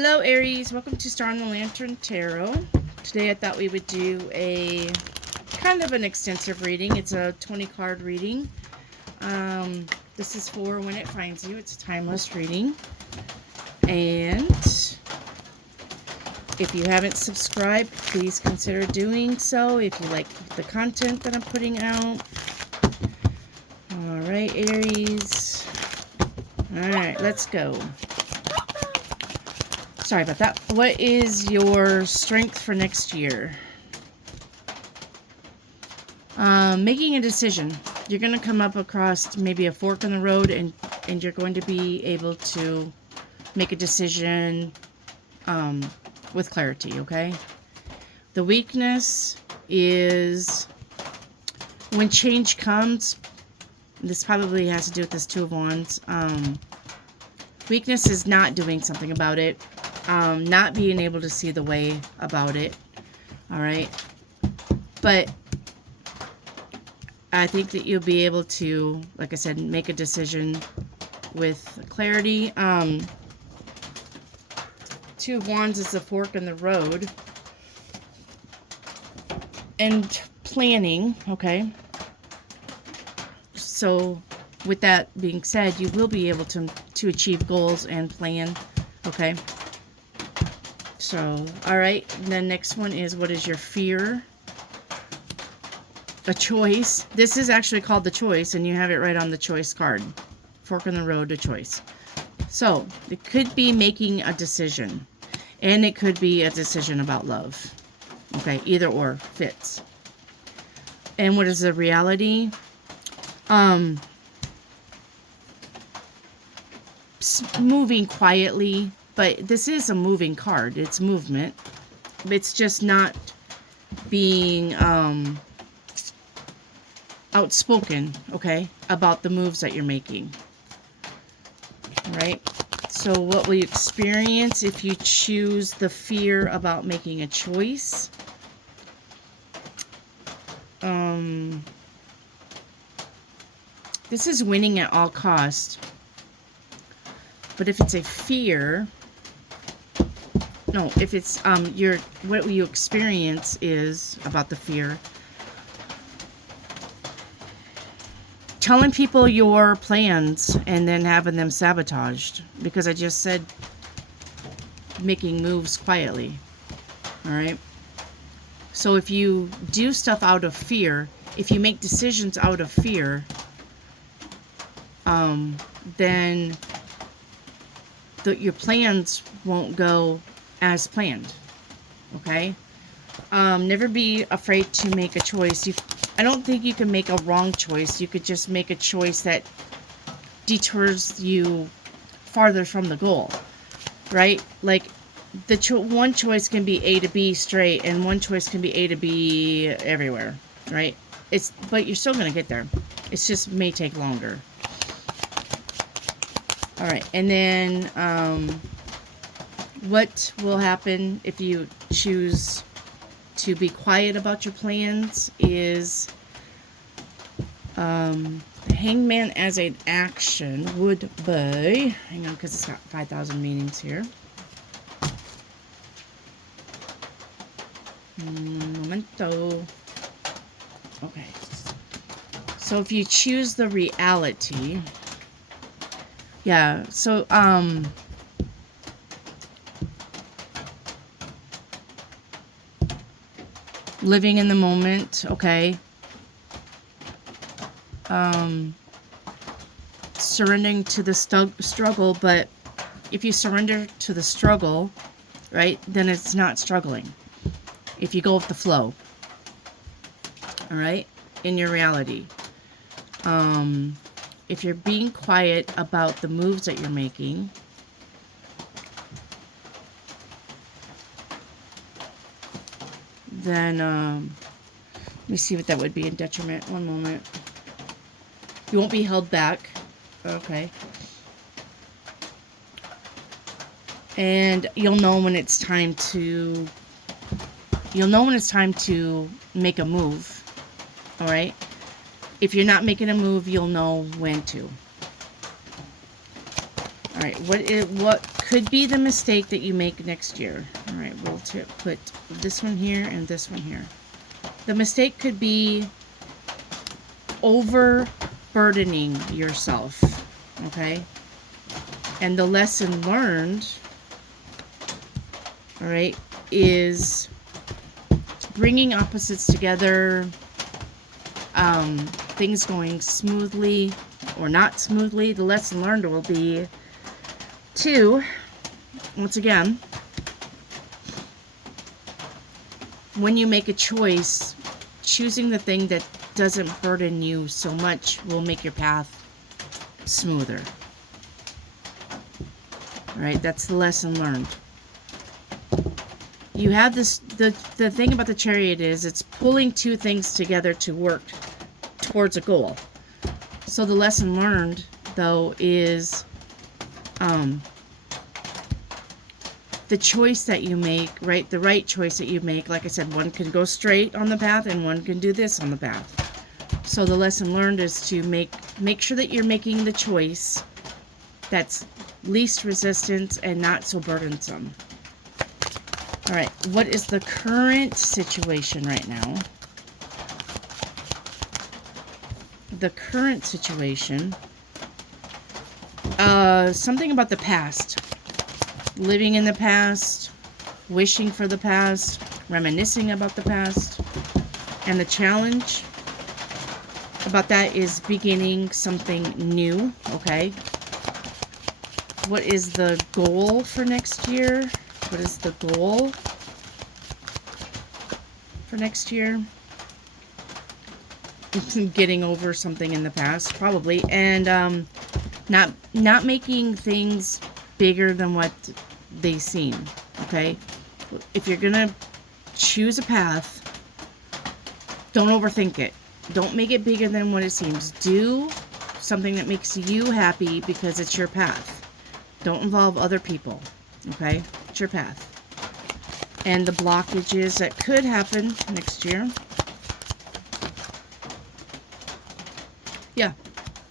Hello Aries, welcome to Star on the Lantern Tarot. Today I thought we would do a kind of an extensive reading. It's a 20 card reading. This is for when it finds you. It's a timeless reading. And if you haven't subscribed, please consider doing so if you like the content that I'm putting out. Alright Aries. Alright, let's go. Sorry about that. What is your strength for next year? Making a decision. You're going to come up across maybe a fork in the road, and you're going to be able to make a decision with clarity, okay? The weakness is when change comes. This probably has to do with this Two of Wands. Weakness is not doing something about it. Not being able to see the way about it. Alright. But I think that you'll be able to, like I said, make a decision with clarity. Two of Wands is a fork in the road. And planning, okay? So, with that being said, you will be able to achieve goals and plan, okay? So, alright, the next one is, what is your fear? A choice. This is actually called the choice, and you have it right on the choice card. Fork in the road, a choice. So, it could be making a decision, and it could be a decision about love. Okay, either or fits. And what is the reality? Moving quietly. But this is a moving card. It's movement. It's just not being outspoken, okay, about the moves that you're making. Right? So what will you experience if you choose the fear about making a choice? This is winning at all costs. But if it's a fear... No, if it's what you experience is about the fear. Telling people your plans and then having them sabotaged. Because I just said making moves quietly. Alright? So if you do stuff out of fear, if you make decisions out of fear, then your plans won't go as planned. Okay? Never be afraid to make a choice. I don't think you can make a wrong choice. You could just make a choice that deters you farther from the goal. Right? Like, one choice can be A to B straight, and one choice can be A to B everywhere. Right? But you're still going to get there. It's just may take longer. Alright, and then, what will happen if you choose to be quiet about your plans is the Hangman as an action would be... Hang on, because it's got 5,000 meanings here. Momento. Okay. So if you choose the reality... Yeah, so, living in the moment, okay? Surrendering to the struggle, but if you surrender to the struggle, right, then it's not struggling. If you go with the flow, alright, in your reality. If you're being quiet about the moves that you're making, then, let me see what that would be in detriment. One moment. You won't be held back. Okay. And you'll know when it's time to, make a move. Alright? If you're not making a move, you'll know when to. Alright, what could be the mistake that you make next year. All right, we'll put this one here and this one here. The mistake could be overburdening yourself, okay? And the lesson learned, all right, is bringing opposites together, things going smoothly or not smoothly. The lesson learned will be to, once again, when you make a choice, choosing the thing that doesn't burden you so much will make your path smoother. All right, that's the lesson learned. You have this, the thing about the Chariot is it's pulling two things together to work towards a goal. So the lesson learned, though, is the choice that you make, right? The right choice that you make. Like I said, one can go straight on the path and one can do this on the path. So the lesson learned is to make sure that you're making the choice that's least resistance and not so burdensome. All right, what is the current situation right now? The current situation, something about the past. Living in the past, wishing for the past, reminiscing about the past. And the challenge about that is beginning something new, okay? What is the goal for next year? What is the goal for next year? Getting over something in the past, probably. And not making things bigger than what they seem, okay? If you're gonna choose a path, don't overthink it. Don't make it bigger than what it seems. Do something that makes you happy because it's your path. Don't involve other people, okay? It's your path. And the blockages that could happen next year. Yeah,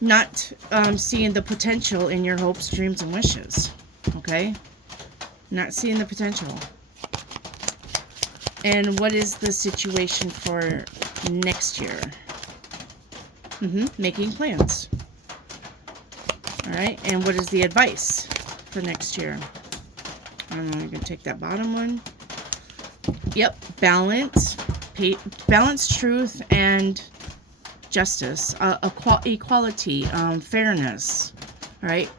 not seeing the potential in your hopes, dreams, and wishes, okay? Not seeing the potential. And what is the situation for next year? Making plans. All right, and what is the advice for next year? I'm going to take that bottom one. Yep, balance, truth, and justice, equality, fairness. All right,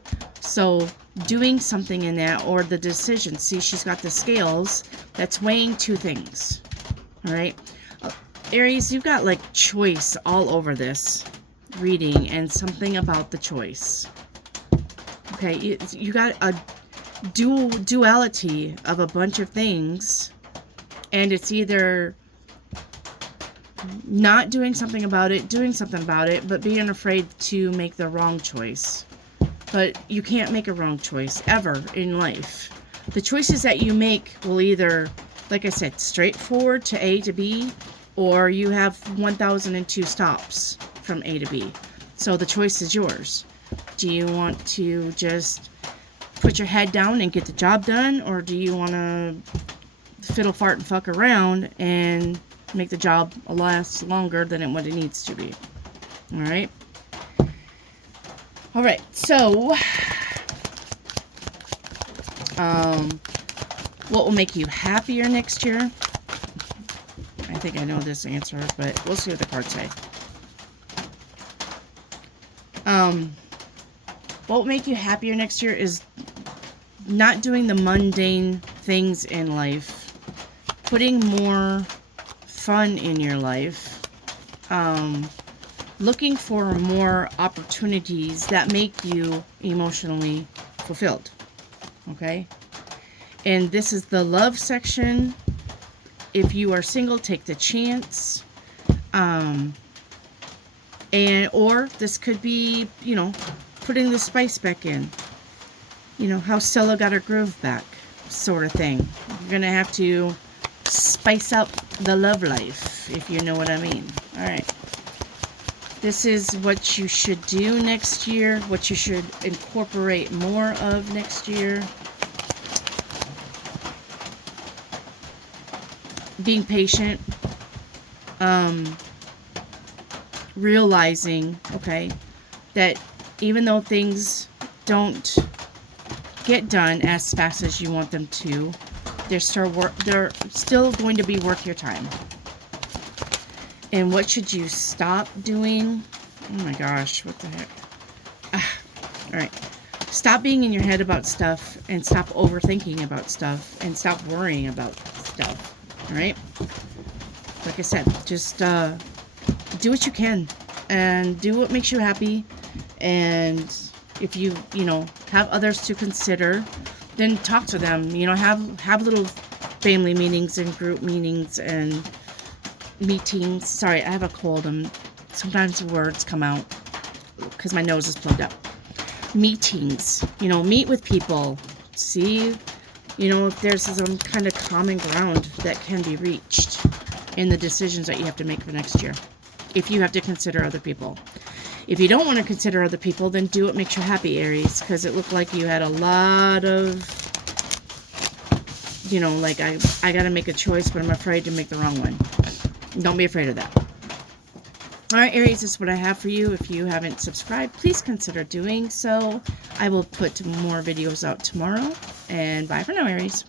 so doing something in that, or the decision. See, she's got the scales that's weighing two things. All right, Aries, you've got like choice all over this reading, and something about the choice. Okay, you got a duality of a bunch of things, and it's either not doing something about it, doing something about it, but being afraid to make the wrong choice. But you can't make a wrong choice ever in life. The choices that you make will either, like I said, straightforward to A to B, or you have 1002 stops from A to B. So the choice is yours. Do you want to just put your head down and get the job done, or do you want to fiddle, fart, and fuck around and make the job last longer than what it needs to be? All right. All right. So, what will make you happier next year? I think I know this answer, but we'll see what the cards say. What will make you happier next year is not doing the mundane things in life, putting more fun in your life, looking for more opportunities that make you emotionally fulfilled. Okay? And this is the love section. If you are single, take the chance. Or this could be, putting the spice back in. How Stella got her groove back, sort of thing. You're going to have to spice up the love life, if you know what I mean. All right. This is what you should do next year, what you should incorporate more of next year. being patient, realizing, okay, that even though things don't get done as fast as you want them to, they're still going to be worth your time. And what should you stop doing? Oh my gosh, what the heck? All right. Stop being in your head about stuff, and stop overthinking about stuff, and stop worrying about stuff. All right? Like I said, just do what you can, and do what makes you happy. And if you have others to consider, then talk to them. Have little family meetings and group meetings and meetings. Sorry, I have a cold, and sometimes words come out because my nose is plugged up. Meetings, meet with people, see, if there's some kind of common ground that can be reached in the decisions that you have to make for next year. If you have to consider other people. If you don't want to consider other people, then do what makes you happy, Aries, because it looked like you had a lot of, like, I got to make a choice, but I'm afraid to make the wrong one. Don't be afraid of that. All right, Aries, this is what I have for you. If you haven't subscribed, please consider doing so. I will put more videos out tomorrow. And bye for now, Aries.